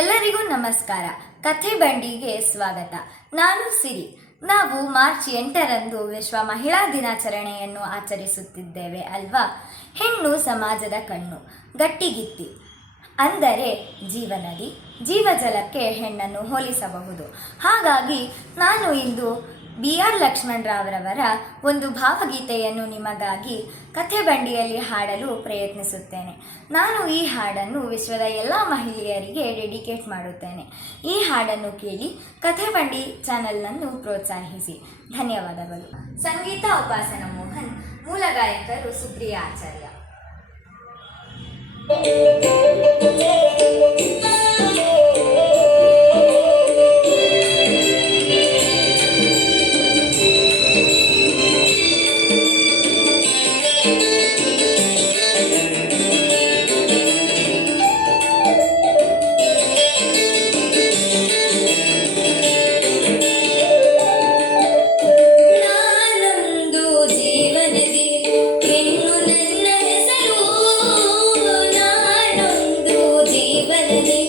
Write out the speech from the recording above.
ಎಲ್ಲರಿಗೂ ನಮಸ್ಕಾರ. ಕಥೆ ಬಂಡಿಗೆ ಸ್ವಾಗತ. ನಾನು ಸಿರಿ. ನಾವು ಮಾರ್ಚ್ 8ರಂದು ವಿಶ್ವ ಮಹಿಳಾ ದಿನಾಚರಣೆಯನ್ನು ಆಚರಿಸುತ್ತಿದ್ದೇವೆ ಅಲ್ವಾ? ಹೆಣ್ಣು ಸಮಾಜದ ಕಣ್ಣು, ಗಟ್ಟಿಗಿತ್ತಿ ಅಂದರೆ ಜೀವನದಿ, ಜೀವಜಲಕ್ಕೆ ಹೆಣ್ಣನ್ನು ಹೋಲಿಸಬಹುದು. ಹಾಗಾಗಿ ನಾನು ಇಂದು BR ಲಕ್ಷ್ಮಣರಾವ್ರವರ ಒಂದು ಭಾವಗೀತೆಯನ್ನು ನಿಮಗಾಗಿ ಕಥೆ ಬಂಡಿಯಲ್ಲಿ ಹಾಡಲು ಪ್ರಯತ್ನಿಸುತ್ತೇನೆ. ನಾನು ಈ ಹಾಡನ್ನು ವಿಶ್ವದ ಎಲ್ಲ ಮಹಿಳೆಯರಿಗೆ ಡೆಡಿಕೇಟ್ ಮಾಡುತ್ತೇನೆ. ಈ ಹಾಡನ್ನು ಕೇಳಿ ಕಥೆ ಬಂಡಿ ಚಾನೆಲ್ನನ್ನು ಪ್ರೋತ್ಸಾಹಿಸಿ. ಧನ್ಯವಾದಗಳು. ಸಂಗೀತ ಉಪಾಸನ ಮೋಹನ್, ಮೂಲ ಗಾಯಕರು ಸುಪ್ರಿಯಾ ಆಚಾರ್ಯ. ಜೀವನದಿ